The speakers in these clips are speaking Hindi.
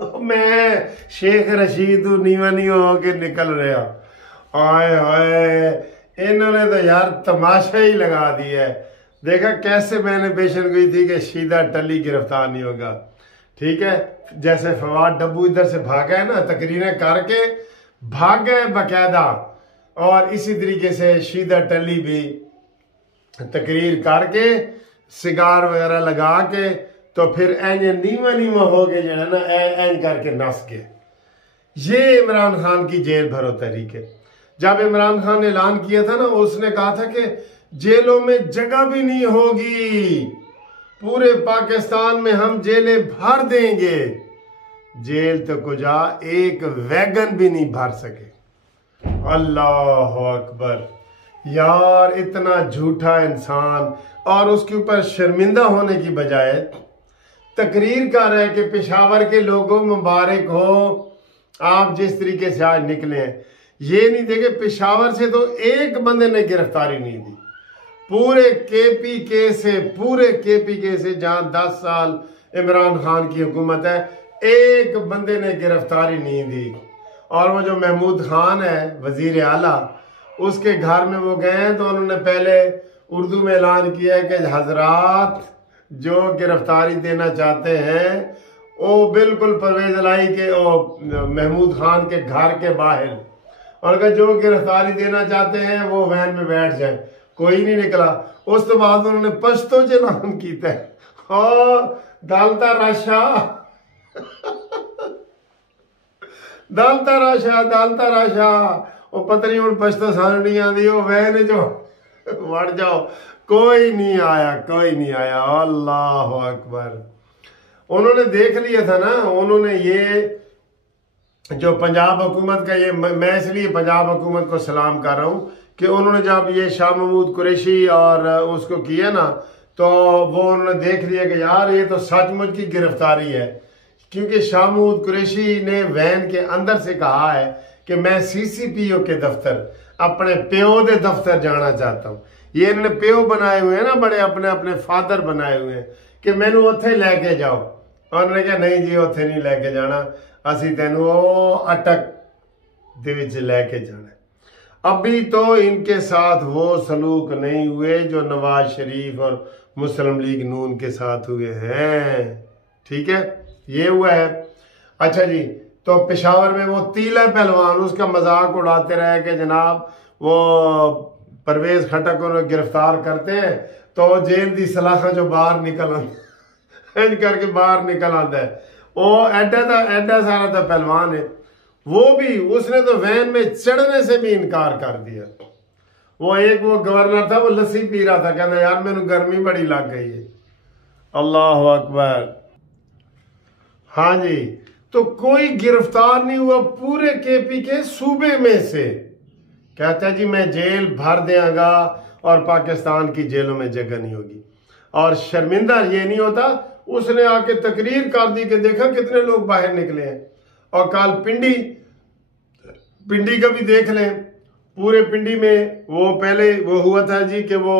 मैं शेख रशीद नीवा नहीं हो के निकल रहा। आए हाय, इन्होंने तो यार तमाशा ही लगा दिया है। देखा कैसे मैंने पेशन गई थी कि शीदा टली गिरफ्तार नहीं होगा। ठीक है, जैसे फवाद डब्बू इधर से भागा है ना, तकरीरें करके भाग गए बकायदा, और इसी तरीके से शीदा टली भी तकरीर करके सिगार वगैरह लगा के तो फिर एंज नीवा नीवा हो गए जो है ना, एंज करके नस गए। ये इमरान खान की जेल भरो तहरीक है। जब इमरान खान ने ऐलान किया था ना, उसने कहा था कि जेलों में जगह भी नहीं होगी, पूरे पाकिस्तान में हम जेलें भर देंगे। जेल तो कुजा एक वैगन भी नहीं भर सके। अल्लाह अकबर यार, इतना झूठा इंसान, और उसके ऊपर शर्मिंदा होने की बजाय तकरीर कर रहे कि पेशावर के लोगों मुबारक हो, आप जिस तरीके से आज निकले हैं। ये नहीं देखे, पेशावर से तो एक बंदे ने गिरफ्तारी नहीं दी। पूरे केपीके से जहां 10 साल इमरान खान की हुकूमत है, एक बंदे ने गिरफ्तारी नहीं दी। और वो जो महमूद खान है वजीर आला, उसके घर में वो गए हैं तो उन्होंने पहले उर्दू में ऐलान किया है कि हजरात जो गिरफ्तारी देना चाहते हैं वो बिल्कुल परवेज लाई के महमूद खान के घर के बाहर, और अगर जो गिरफ्तारी देना चाहते हैं वो वैन में बैठ जाए। कोई नहीं निकला। उस तो बाद उन्होंने पश्तो च ऐलान किया दालता राशा वो पता नहीं हूँ पश्तो सानू नहीं आती, वो वैन जो वड़ जाओ। कोई नहीं आया। अल्लाह अकबर। उन्होंने देख लिया था ना, उन्होंने ये जो पंजाब हुकूमत का, ये मैं इसलिए पंजाब हुकूमत को सलाम कर रहा हूँ कि उन्होंने जब ये शाह महमूद कुरैशी और उसको किया ना, तो वो उन्होंने देख लिया कि यार ये तो सचमुच की गिरफ्तारी है। क्योंकि शाह महमूद कुरैशी ने वैन के अंदर से कहा है कि मैं CCPO के दफ्तर, अपने प्यो के दफ्तर जाना चाहता हूँ। ये इन्होंने प्यो बनाए हुए हैं ना, बड़े अपने अपने फादर बनाए हुए हैं कि मैनू उत्थे लैके जाओ। और उन्होंने कहा नहीं जी, उत्थे नहीं लैके जाना, असी तेनू अटक दे विच लैके जाना। अभी तो इनके साथ वो सलूक नहीं हुए जो नवाज शरीफ और मुस्लिम लीग नून के साथ हुए हैं। ठीक है, ये हुआ है। अच्छा जी, तो पेशावर में वो तीला पहलवान, उसका मजाक उड़ाते रहे कि जनाब वो परवेज खटक को गिरफ्तार करते हैं तो जेल की सलाखा जो बाहर निकल इंज करके बाहर निकल आता है। वो एडा सारा तो पहलवान है, वो भी उसने तो वैन में चढ़ने से भी इनकार कर दिया। वो गवर्नर था, वो लस्सी पी रहा था, कहना यार मैनू गर्मी बड़ी लग गई है। अल्लाह अकबर। हाँ जी, तो कोई गिरफ्तार नहीं हुआ पूरे KP के सूबे में से। कहता है जी मैं जेल भर देगा और पाकिस्तान की जेलों में जगह नहीं होगी। और शर्मिंदा ये नहीं होता, उसने आके तकरीर कर दी कि देखा कितने लोग बाहर निकले हैं। और कल पिंडी का भी देख लें, पूरे पिंडी में वो पहले वो हुआ था जी कि वो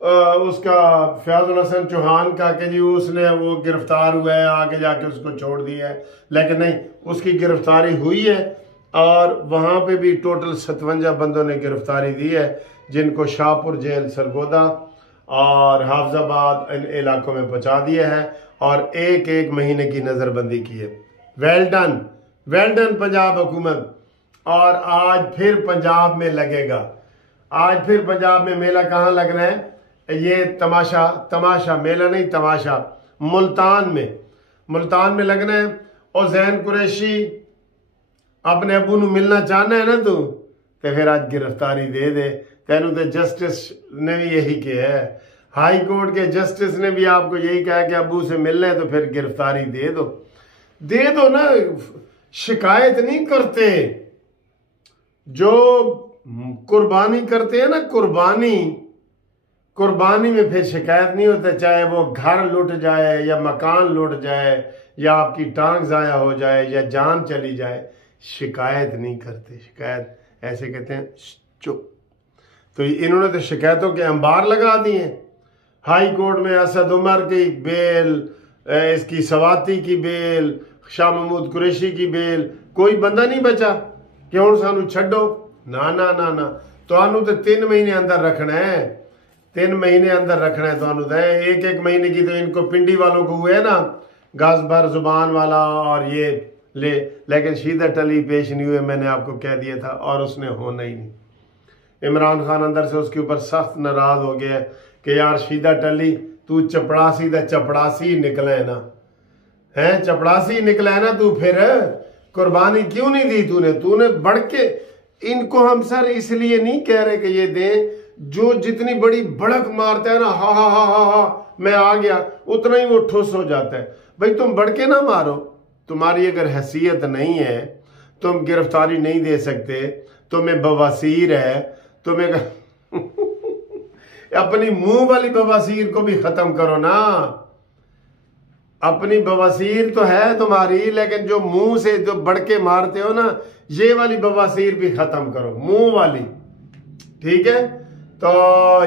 उसका फयाजुल हसन चौहान का कि जी उसने वो गिरफ्तार हुआ है, आगे जाके उसको छोड़ दिया है। लेकिन नहीं, उसकी गिरफ्तारी हुई है और वहाँ पे भी टोटल 57 बंदों ने गिरफ्तारी दी है, जिनको शाहपुर जेल, सरगोदा और हाफजाबाद इन इलाकों में पहुँचा दिया है और एक महीने की नज़रबंदी की है। वेल डन पंजाब हुकूमत। और आज फिर पंजाब में लगेगा, आज फिर पंजाब में मेला कहाँ लगना है? ये तमाशा मेला नहीं, तमाशा मुल्तान में लगना है। और जैन कुरैशी अपने अबू नू मिलना चाहना है ना तू, तो फिर आज गिरफ्तारी दे तेनू। तो जस्टिस ने भी यही किया है, हाई कोर्ट के जस्टिस ने भी आपको यही कहा कि अबू से मिलना है तो फिर गिरफ्तारी दे दो ना। शिकायत नहीं करते, जो कुर्बानी करते हैं ना, कुर्बानी में फिर शिकायत नहीं होता, चाहे वो घर लुट जाए या मकान लुट जाए या आपकी टांग जाया हो जाए या जान चली जाए, शिकायत नहीं करते। शिकायत ऐसे कहते हैं चुप। तो इन्होंने तो शिकायतों के अंबार लगा दिए। हाई कोर्ट में असद उमर की बेल, इसकी सवाती की बेल, शाह महमूद कुरैशी की बेल, कोई बंदा नहीं बचा कि हुण सानू छड्डो। ना ना ना ना, तुहानू तो 3 महीने अंदर रखना है, 3 महीने अंदर रखना है तुहानू तो। एक महीने की तो इनको पिंडी वालों को हुए ना, गज भर जुबान वाला और ये ले, लेकिन शीदत अली पेश नहीं हुए, मैंने आपको कह दिया था, और उसने होना ही नहीं। इमरान खान अंदर से उसके ऊपर सख्त नाराज हो गया कि यार शीदत अली तू चपड़ासी दा चपड़ासी निकला है ना, है चपड़ासी निकला है ना तू, फिर कुर्बानी क्यों नहीं दी तूने बढ़ के। इनको हम सर इसलिए नहीं कह रहे कि ये दें, जो जितनी बड़ी भड़क मारता है ना, हा हा हा हा हा मैं आ गया, उतना ही वो ठुस हो जाता है। भाई तुम बढ़ के ना मारो, तुम्हारी अगर हैसियत नहीं है, तुम गिरफ्तारी नहीं दे सकते, तुम्हें बवासीर है, तुम्हें अपनी मुंह वाली बवासीर को भी खत्म करो ना। अपनी बवासीर तो है तुम्हारी, लेकिन जो मुंह से जो बढ़ के मारते हो ना, ये वाली बवासीर भी खत्म करो, मुंह वाली। ठीक है, तो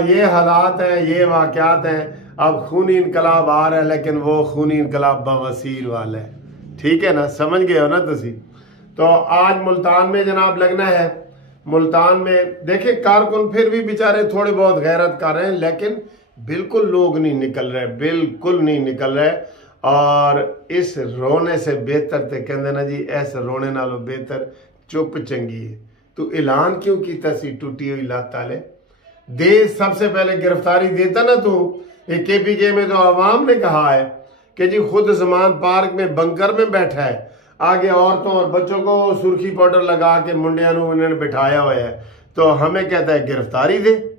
ये हालात हैं, ये वाकयात हैं। अब खूनी इनकलाब आ रहा है, लेकिन वो खूनी इनकलाब बवासीर वाला है। ठीक है ना, समझ गए हो ना तुसी। तो आज मुल्तान में जनाब लगना है। मुल्तान में देखे कारकुन फिर भी बेचारे थोड़े बहुत गैरत कर रहे हैं, लेकिन बिल्कुल लोग नहीं निकल रहे, बिल्कुल नहीं निकल रहे। और इस रोने से बेहतर ते कहंदे ना जी, ऐस रोने नालों बेहतर चुप चंगी है। तू ऐलान क्यों कीता सी टूटी हुई लात वाले दे, सबसे पहले गिरफ्तारी देता ना तू। KPK में तो आवाम ने कहा है कि जी खुद जमान पार्क में बंकर में बैठा है, आगे औरतों और बच्चों को सुर्खी पाउडर लगा के मुंडिया नूं उन्होंने बिठाया हुआ है, तो हमें कहता है गिरफ्तारी दे।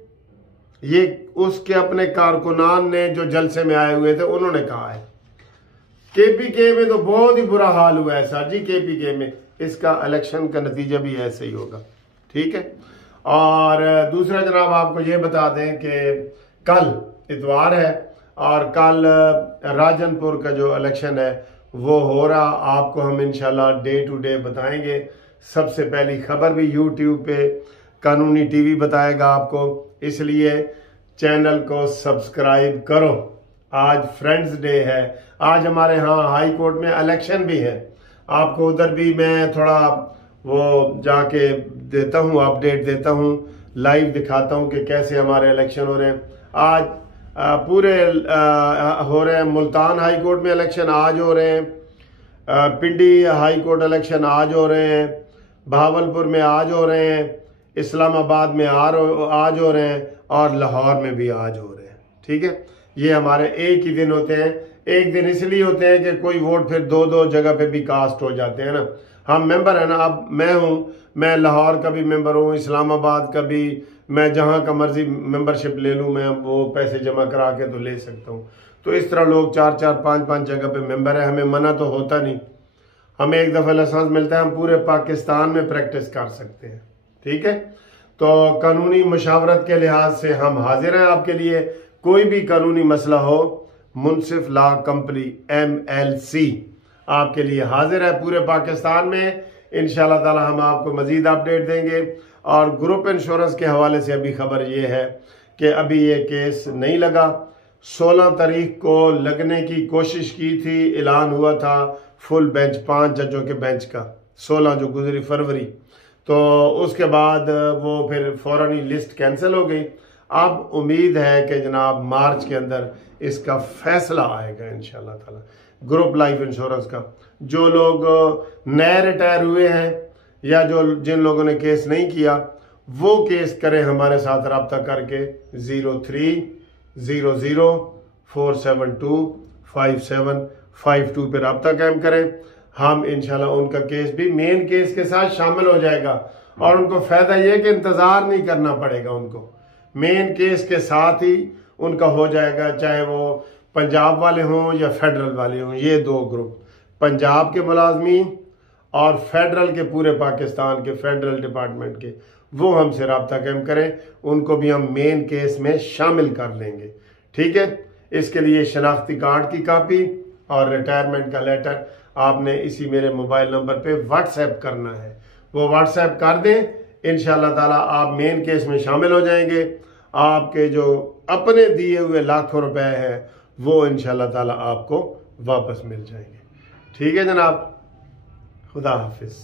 ये उसके अपने कारकुनान ने जो जलसे में आए हुए थे उन्होंने कहा है। KPK में तो बहुत ही बुरा हाल हुआ है सर जी, KPK में। इसका इलेक्शन का नतीजा भी ऐसे ही होगा। ठीक है, और दूसरा जनाब आपको ये बता दें कि कल इतवार है और कल राजनपुर का जो इलेक्शन है वो हो रहा, आपको हम इंशाल्लाह डे टू डे बताएंगे। सबसे पहली खबर भी YouTube पे कानूनी TV बताएगा आपको, इसलिए चैनल को सब्सक्राइब करो। आज फ्रेंड्स डे है, आज हमारे यहाँ हाई कोर्ट में इलेक्शन भी है, आपको उधर भी मैं थोड़ा वो जाके देता हूँ, अपडेट देता हूँ, लाइव दिखाता हूँ कि कैसे हमारे इलेक्शन हो रहे हैं। आज पूरे हो रहे हैं, मुल्तान हाई कोर्ट में इलेक्शन आज हो रहे हैं, पिंडी हाई कोर्ट इलेक्शन आज हो रहे हैं, भावलपुर में आज हो रहे हैं, इस्लामाबाद में आज हो रहे हैं, और लाहौर में भी आज हो रहे हैं। ठीक है, ये हमारे एक ही दिन होते हैं। एक दिन इसलिए होते हैं कि कोई वोट फिर दो जगह पे भी कास्ट हो जाते हैं ना। हम मेंबर है ना, अब मैं हूँ, मैं लाहौर का भी मेंबर हूँ, इस्लामाबाद का भी, मैं जहाँ का मर्जी मेंबरशिप ले लूँ, मैं वो पैसे जमा करा के तो ले सकता हूँ। तो इस तरह लोग 4-4, 5-5 जगह पे मेंबर है, हमें मना तो होता नहीं। हमें एक दफ़ा लाइसेंस मिलता है, हम पूरे पाकिस्तान में प्रैक्टिस कर सकते हैं। ठीक है, तो कानूनी मशावरत के लिहाज से हम हाजिर हैं आपके लिए। कोई भी कानूनी मसला हो, मुनसिफ लॉ कंपनी MLC आपके लिए हाजिर है पूरे पाकिस्तान में। इंशाल्लाह ताला हम आपको मजीद अपडेट देंगे। और ग्रुप इंश्योरेंस के हवाले से अभी खबर ये है कि अभी ये केस नहीं लगा। 16 तारीख को लगने की कोशिश की थी, ऐलान हुआ था फुल बेंच 5 जजों के बेंच का, 16 जो गुजरी फरवरी, तो उसके बाद वो फिर फौरन ही लिस्ट कैंसिल हो गई। अब उम्मीद है कि जनाब मार्च के अंदर इसका फैसला आएगा इंशाल्लाह ताला, ग्रुप लाइफ इंश्योरेंस का। जो लोग नए रिटायर हुए हैं या जो जिन लोगों ने केस नहीं किया, वो केस करें हमारे साथ रब्ता करके 0300472572 पे रब्ता कायम करें। हम इंशाल्लाह उनका केस भी मेन केस के साथ शामिल हो जाएगा, और उनको फायदा यह कि इंतजार नहीं करना पड़ेगा, उनको मेन केस के साथ ही उनका हो जाएगा, चाहे वो पंजाब वाले हों या फेडरल वाले हों। ये 2 ग्रुप, पंजाब के मुलाजमीन और फेडरल के, पूरे पाकिस्तान के फेडरल डिपार्टमेंट के, वो हमसे रब्ता कायम करें, उनको भी हम मेन केस में शामिल कर लेंगे। ठीक है, इसके लिए शनाख्ती कार्ड की कॉपी और रिटायरमेंट का लेटर आपने इसी मेरे मोबाइल नंबर पे व्हाट्सएप करना है, वो व्हाट्सएप कर दें। इंशाल्लाह ताला आप मेन केस में शामिल हो जाएंगे। आपके जो अपने दिए हुए लाखों रुपए हैं वो इंशाल्लाह ताला आपको वापस मिल जाएंगे। ठीक है जनाब, खुदा हाफिज।